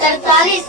43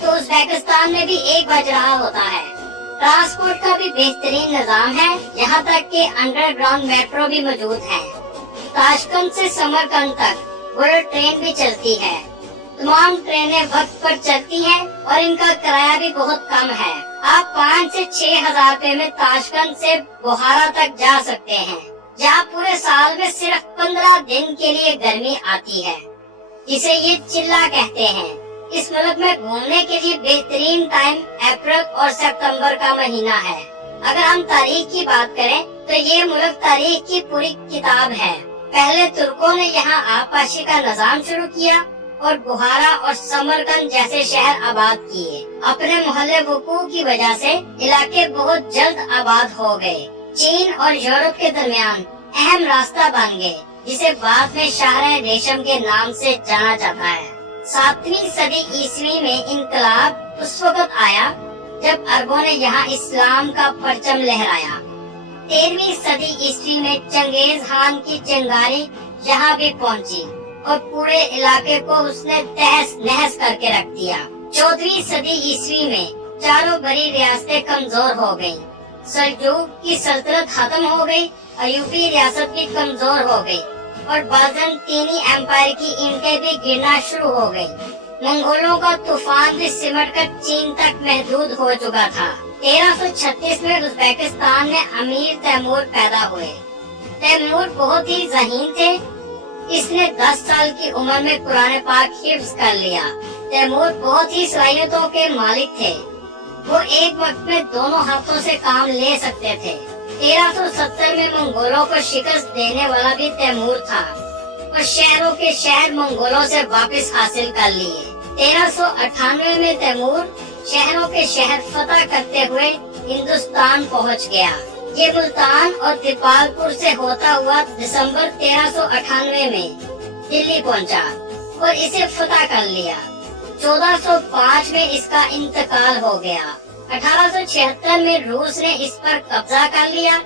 تو ازبیکستان میں بھی ایک بج رہا ہوتا ہے۔ ٹرانسپورٹ کا بھی بہترین نظام ہے، یہاں تک کہ انڈر گراؤنڈ میٹرو بھی موجود ہے۔ تاشکند سے سمرقند تک بلٹ ٹرین بھی چلتی ہے۔ تمام ٹرینیں وقت پر چلتی ہیں اور ان کا کرایہ بھی بہت کم ہے۔ آپ 5 سے 6 ہزار روپے میں تاشکند سے بخارا تک جا سکتے ہیں، جہاں پورے سال میں صرف 15 دن کے لیے گرمی آتی ہے، جسے یہ چلا کہتے ہیں۔ اس ملک میں گھومنے کے لیے بہترین ٹائم اپریل اور ستمبر کا مہینہ ہے۔ اگر ہم تاریخ کی بات کریں تو یہ ملک تاریخ کی پوری کتاب ہے۔ پہلے ترکوں نے یہاں آبپاشی کا نظام شروع کیا اور بخارا اور سمرقند جیسے شہر آباد کیے۔ اپنے محلے وقوع کی وجہ سے علاقے بہت جلد آباد ہو گئے۔ چین اور یورپ کے درمیان اہم راستہ بن گئے، جسے بعد میں شہر ریشم کے نام سے جانا جاتا ہے۔ 7ویں صدی عیسوی میں انقلاب اس وقت آیا جب عربوں نے یہاں اسلام کا پرچم لہرایا۔ 13ویں صدی عیسوی میں چنگیز خان کی چنگاری یہاں بھی پہنچی اور پورے علاقے کو اس نے تہس نہس کر کے رکھ دیا۔ 14ویں صدی عیسوی میں چاروں بڑی ریاستیں کمزور ہو گئیں۔ سلجوق کی سلطنت ختم ہو گئی، ایوبی ریاست بھی کمزور ہو گئی اور بازنطینی امپائر کی اینٹیں بھی گرنا شروع ہو گئی۔ منگولوں کا طوفان بھی سمٹ کر چین تک محدود ہو چکا تھا۔ 1336 میں ازبیکستان میں امیر تیمور پیدا ہوئے۔ تیمور بہت ہی ذہین تھے، اس نے 10 سال کی عمر میں قرآن پاک حفظ کر لیا۔ تیمور بہت ہی صلاحیتوں کے مالک تھے، وہ ایک وقت میں دونوں ہاتھوں سے کام لے سکتے تھے۔ 1370 میں منگولوں کو شکست دینے والا بھی تیمور تھا اور شہروں کے شہر منگولوں سے واپس حاصل کر لیے۔ 1398 میں تیمور شہروں کے شہر فتح کرتے ہوئے ہندوستان پہنچ گیا۔ یہ ملتان اور دیپال پور سے ہوتا ہوا دسمبر 1398 میں دلی پہنچا اور اسے فتح کر لیا۔ 1405 میں اس کا انتقال ہو گیا۔ 1876 میں روس نے اس پر قبضہ کر لیا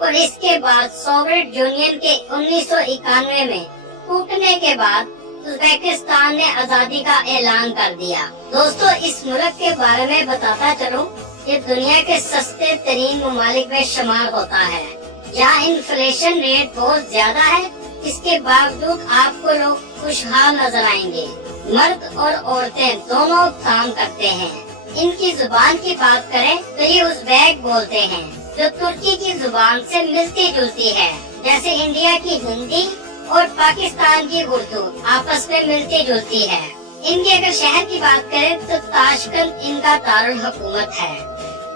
اور اس کے بعد سوویت یونین کے 1991 میں ٹوٹنے کے بعد ازبیکستان نے آزادی کا اعلان کر دیا۔ دوستو، اس ملک کے بارے میں بتاتا چلوں، یہ دنیا کے سستے ترین ممالک میں شمار ہوتا ہے۔ یہاں انفلیشن ریٹ بہت زیادہ ہے، اس کے باوجود آپ کو لوگ خوشحال نظر آئیں گے۔ مرد اور عورتیں دونوں کام کرتے ہیں۔ ان کی زبان کی بات کریں تو یہ ازبیک بولتے ہیں، جو ترکی کی زبان سے ملتی جلتی ہے، جیسے انڈیا کی ہندی اور پاکستان کی اردو آپس میں ملتی جلتی ہے۔ ان کے اگر شہر کی بات کریں تو تاشکند ان کا دارالحکومت ہے،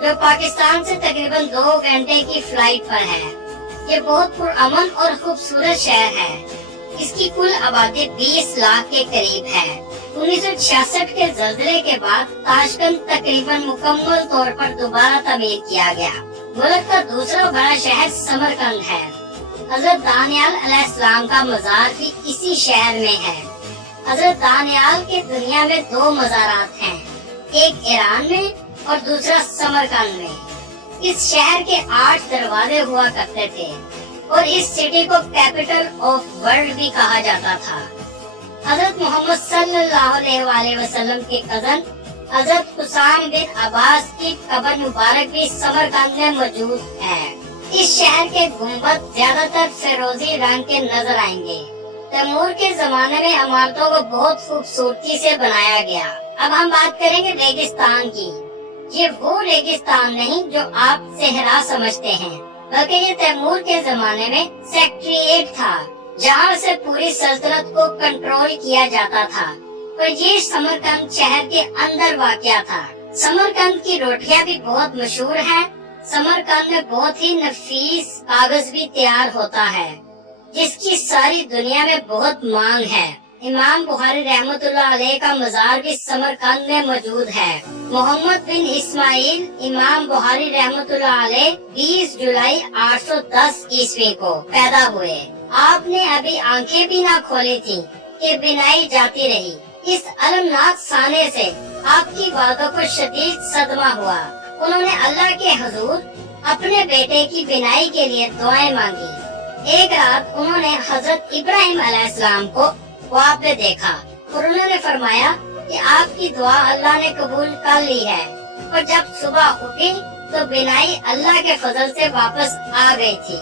جو پاکستان سے تقریباً 2 گھنٹے کی فلائٹ پر ہے۔ یہ بہت پرامن اور خوبصورت شہر ہے۔ اس کی کل آبادی 20 لاکھ کے قریب ہے۔ 1966 کے زلزلے کے بعد تاشکند تقریباً مکمل طور پر دوبارہ تعمیر کیا گیا۔ ملک کا دوسرا بڑا شہر سمرقند ہے۔ حضرت دانیال علیہ السلام کا مزار بھی اسی شہر میں ہے۔ حضرت دانیال کے دنیا میں 2 مزارات ہیں، ایک ایران میں اور دوسرا سمرقند میں۔ اس شہر کے 8 دروازے ہوا کرتے تھے اور اس سٹی کو کیپٹل آف ورلڈ بھی کہا جاتا تھا۔ حضرت محمد صلی اللہ علیہ وسلم کے کزن حضرت حسام بن عباس کی قبر مبارک بھی سمرقند میں موجود ہے۔ اس شہر کے گنبد زیادہ تر فیروزی رنگ کے نظر آئیں گے۔ تیمور کے زمانے میں عمارتوں کو بہت خوبصورتی سے بنایا گیا۔ اب ہم بات کریں گے ریگستان کی۔ یہ وہ ریگستان نہیں جو آپ صحرا سمجھتے ہیں، بلکہ یہ تیمور کے زمانے میں سیکٹریٹ تھا، جہاں سے پوری سلطنت کو کنٹرول کیا جاتا تھا، اور یہ سمرقند شہر کے اندر واقع تھا۔ سمرقند کی روٹیاں بھی بہت مشہور ہیں۔ سمرقند میں بہت ہی نفیس کاغذ بھی تیار ہوتا ہے، جس کی ساری دنیا میں بہت مانگ ہے۔ امام بخاری رحمت اللہ علیہ کا مزار بھی سمرقند میں موجود ہے۔ محمد بن اسماعیل امام بخاری رحمت اللہ علیہ 20 جولائی 810 عیسوی کو پیدا ہوئے۔ آپ نے ابھی آنکھیں بھی نہ کھولی تھی کہ بینائی جاتی رہی۔ اس المناک سانے سے آپ کی والدہ کو شدید صدمہ ہوا۔ انہوں نے اللہ کے حضور اپنے بیٹے کی بینائی کے لیے دعائیں مانگی۔ ایک رات انہوں نے حضرت ابراہیم علیہ السلام کو خواب میں دیکھا اور انہوں نے فرمایا کہ آپ کی دعا اللہ نے قبول کر لی ہے، اور جب صبح اٹھی تو بینائی اللہ کے فضل سے واپس آ گئی تھی۔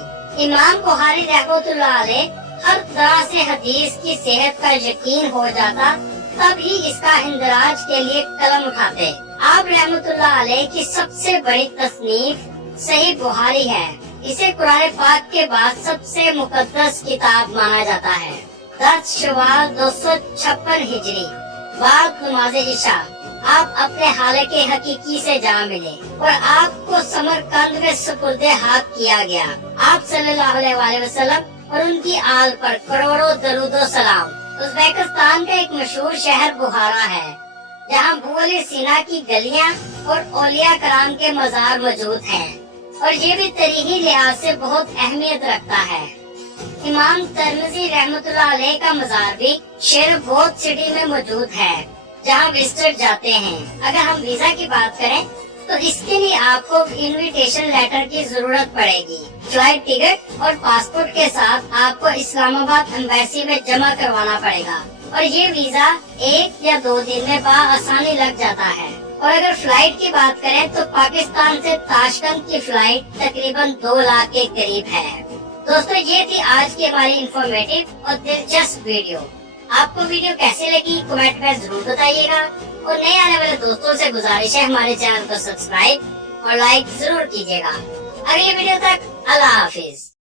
امام بخاری رحمۃ اللہ علیہ ہر طرح سے حدیث کی صحت کا یقین ہو جاتا تب ہی اس کا اندراج کے لیے قلم اٹھاتے۔ آپ رحمۃ اللہ علیہ کی سب سے بڑی تصنیف صحیح بخاری ہے۔ اسے قرآن پاک کے بعد سب سے مقدس کتاب مانا جاتا ہے۔ 10 شوال 256 ہجری بعد نماز عشاء آپ اپنے حالق حقیقی سے جا ملے اور آپ کو سمرقند میں سپرد ہاتھ کیا گیا۔ آپ صلی اللہ علیہ وآلہ وسلم اور ان کی آل پر کروڑوں درود و سلام۔ ازبکستان کا ایک مشہور شہر بخارا ہے، جہاں ابو علی سینا کی گلیاں اور اولیاء کرام کے مزار موجود ہیں، اور یہ بھی تاریخی لحاظ سے بہت اہمیت رکھتا ہے۔ امام ترمذی رحمۃ اللہ علیہ کا مزار بھی شہر بہت سٹی میں موجود ہے، جہاں وزٹر جاتے ہیں۔ اگر ہم ویزا کی بات کریں تو اس کے لیے آپ کو انویٹیشن لیٹر کی ضرورت پڑے گی۔ فلائٹ ٹکٹ اور پاسپورٹ کے ساتھ آپ کو اسلام آباد ایمبیسی میں جمع کروانا پڑے گا، اور یہ ویزا 1 یا 2 دن میں بآسانی لگ جاتا ہے۔ اور اگر فلائٹ کی بات کریں تو پاکستان سے تاشکند کی فلائٹ تقریباً 2 لاکھ کے قریب ہے۔ دوستو، یہ تھی آج کی ہماری انفارمیٹیو اور دلچسپ ویڈیو۔ آپ کو ویڈیو کیسے لگی کمنٹ میں ضرور بتائیے گا، اور نئے آنے والے دوستوں سے گزارش ہے ہمارے چینل کو سبسکرائب اور لائک ضرور کیجیے گا۔ اگلی ویڈیو تک اللہ حافظ۔